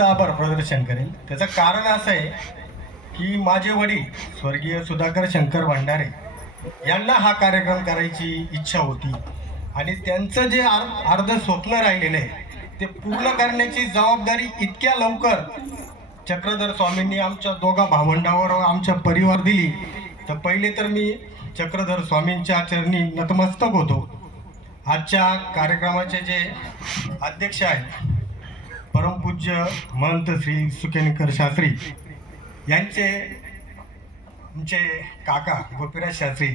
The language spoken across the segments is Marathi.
आभार प्रदर्शन करेल. त्याचं कारण असं आहे की माझे वडील स्वर्गीय सुधाकर शंकर भंडारे यांना हा कार्यक्रम करायची इच्छा होती. आणि त्यांचं जे अर्ध स्वप्न राहिलेलं आहे ते पूर्ण करण्याची जबाबदारी इतक्या लवकर चक्रधर स्वामींनी आमच्या दोघा भावंडावर व आमच्या परिवार दिली. तर पहिले तर मी चक्रधर स्वामींच्या चरणी नतमस्तक होतो. आजच्या कार्यक्रमाचे जे अध्यक्ष आहेत परमपूज्य महंत श्री सुकेनकर शास्त्री यांचे आमचे काका गोपीराज शास्त्री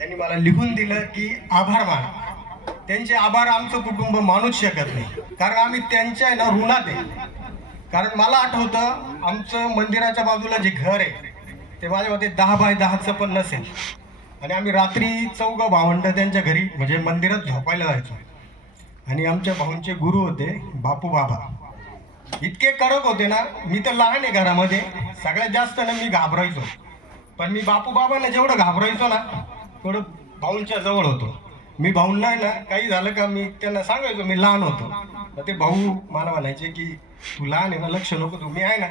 यांनी मला लिहून दिलं की आभार माना. त्यांचे आभार आमचं कुटुंब मानूच शकत नाही. कारण आम्ही त्यांच्या आहे ना ऋणात आहे. कारण मला आठवतं आमचं मंदिराच्या बाजूला जे घर आहे ते माझ्या मते दहा बाय दहाचं पण नसेल. आणि आम्ही रात्री चौघं भावंड त्यांच्या घरी म्हणजे मंदिरात झोपायला जायचो. आणि आमच्या भाऊंचे गुरु होते बापू बाबा. इतके कडक होते ना मी तर लहान आहे घरामध्ये. सगळ्यात जास्त ना मी घाबरायचो. पण मी बापू बाबांना जेवढं घाबरायचो ना तेवढं भाऊंच्या जवळ होतो. मी भाऊंना आहे ना काही झालं का मी त्यांना सांगायचो मी लहान होतो. मग ते भाऊ मला म्हणायचे की तू लहान आहे ना लक्ष नको तू मी आहे ना.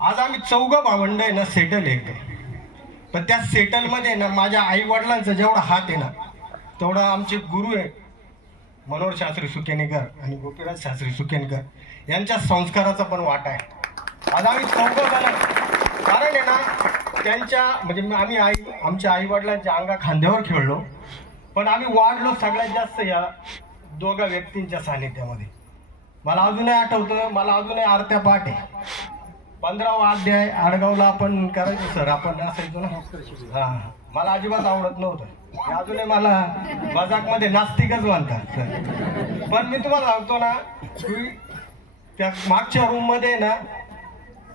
आज आम्ही चौघं भावंड आहे ना सेटल एक एकदम. पण त्या सेटलमध्ये ना माझ्या आई वडिलांचा जेवढा हात आहे ना तेवढा आमचे गुरु आहे. मनोहर शास्त्री सुकेनेकर आणि गोपीनाथ शास्त्री सुकेनकर यांच्या संस्काराचा पण वाटा आहे. आज आम्ही चौघं कारण आहे ना त्यांच्या म्हणजे आम्ही आई आमच्या आई वडिलांच्या अंगा खांद्यावर खेळलो पण आम्ही वाढलो सगळ्यात जास्त या दोघा व्यक्तींच्या सानिध्यामध्ये. मला अजूनही आठवतं मला अजूनही आरत्या पाठ आहे. पंधरावा अध्याय आडगावला आपण करायचो सर. आपण असायचो ना हा. मला अजिबात आवडत नव्हतं. अजूनही मला मजाकमध्ये नास्तिकच म्हणतात पण मी तुम्हाला सांगतो ना की त्या मागच्या रूममध्ये ना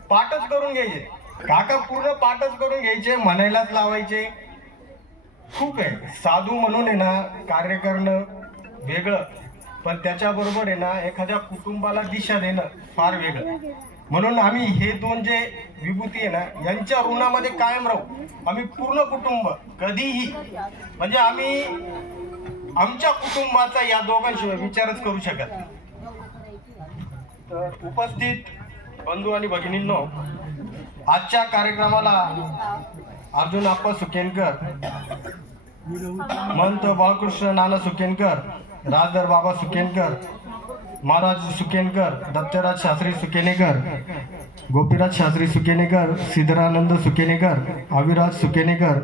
पाठच करून घ्यायचे. काका पूर्ण पाठच करून घ्यायचे म्हणायलाच लावायचे. खूप आहे. साधू म्हणून आहे ना कार्य करणं वेगळं. पण त्याच्याबरोबर आहे ना एखाद्या कुटुंबाला दिशा देणं फार वेगळं. म्हणून आम्ही हे दोन जे विभूती आहे ना यांच्या ऋणामध्ये कायम राहू. आम्ही पूर्ण कुटुंब कधीही म्हणजे आम्ही आमच्या कुटुंबाचा या दोघांशिवाय विचारच करू शकत तर उपस्थित बंधू आणि भगिनींनो आजच्या कार्यक्रमाला अर्जुन आप्पा सुकेनकर महंत बाळकृष्ण नाना सुकेनकर राजदर बाबा सुकेनकर महाराज सुकेनकर दत्तराज शास्त्री सुकेनेकर गोपीराज शास्त्री सुकेनेकर सिद्धरानंद सुकेनेकर अविराज सुकेनेकर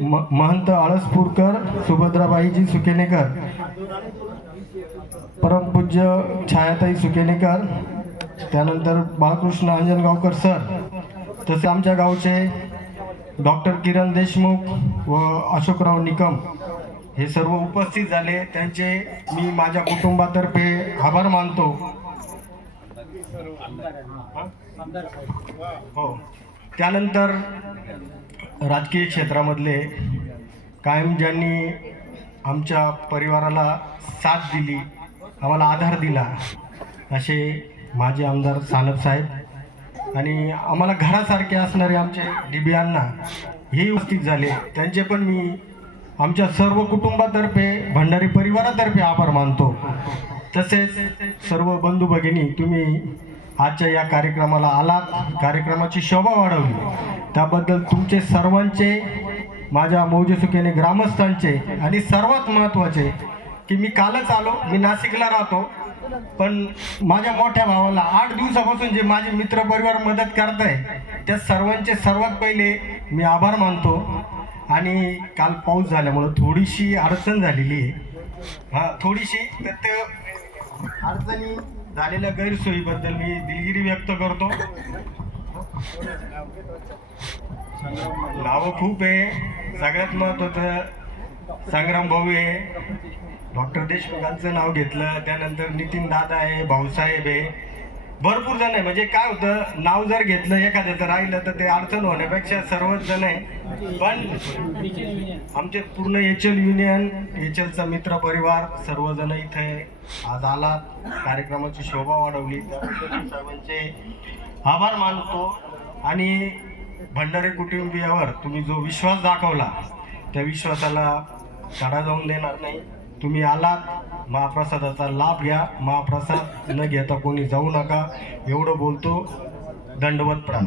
म- महंत आळसपूरकर सुभद्राबाईजी सुकेनेकर परमपूज्य छायाताई सुकेनेकर त्यानंतर बाळकृष्ण अंजनगावकर सर तसे आमच्या गावचे डॉक्टर किरण देशमुख व अशोकराव निकम. हे सर्व उपस्थित झाले. त्यांचे मी माझ्या कुटुंबातर्फे आभार मानतो. हो. त्यानंतर राजकीय क्षेत्रामधले कायम ज्यांनी आमच्या परिवाराला साथ दिली. आम्हाला आधार दिला. असे माझे आमदार सानप साहेब आणि आम्हाला घरासारखे असणारे आमचे डिबियांना हे उपस्थित झाले. त्यांचे पण मी आमच्या सर्व कुटुंबातर्फे भंडारी परिवारातर्फे आभार मानतो. तसेच सर्व बंधू भगिनी तुम्ही आजच्या या कार्यक्रमाला आलात कार्यक्रमाची शोभा वाढवली. त्याबद्दल तुमचे सर्वांचे माझ्या मौजेसुखेने ग्रामस्थांचे आणि सर्वात महत्त्वाचे की मी कालच आलो मी नाशिकला राहतो पण माझ्या मोठ्या भावाला आठ दिवसापासून जे माझे मित्र परिवार मदत आहे त्या सर्वांचे सर्वात पहिले मी आभार मानतो. आणि काल पाऊस झाल्यामुळं थोडीशी अडचण झालेली आहे. हा थोडीशी तर अडचणी झालेल्या गैरसोयीबद्दल मी दिलगिरी व्यक्त करतो. नावं खूप आहे. सगळ्यात महत्वाचं संग्राम भाऊ आहे. डॉक्टर देशमुखांचं नाव घेतलं. त्यानंतर नितीन दादा आहे भाऊसाहेब आहे. भरपूर जण आहे. म्हणजे काय होतं नाव जर घेतलं एखाद्याचं राहिलं तर ते अडचण होण्यापेक्षा सर्वच जण आहे. पण आमचे पूर्ण एच एल युनियन एच एलचा मित्र परिवार सर्वजण इथे आज आला कार्यक्रमाची शोभा वाढवली. सर्वांचे आभार मानतो. आणि भंडारी कुटुंबियावर तुम्ही जो विश्वास दाखवला त्या विश्वासाला काढा जाऊन देणार नाही. तुम्ही आलात. महाप्रसादाचा लाभ घ्या. महाप्रसाद न घेता कोणी जाऊ नका. एवढं बोलतो दंडवत प्राण.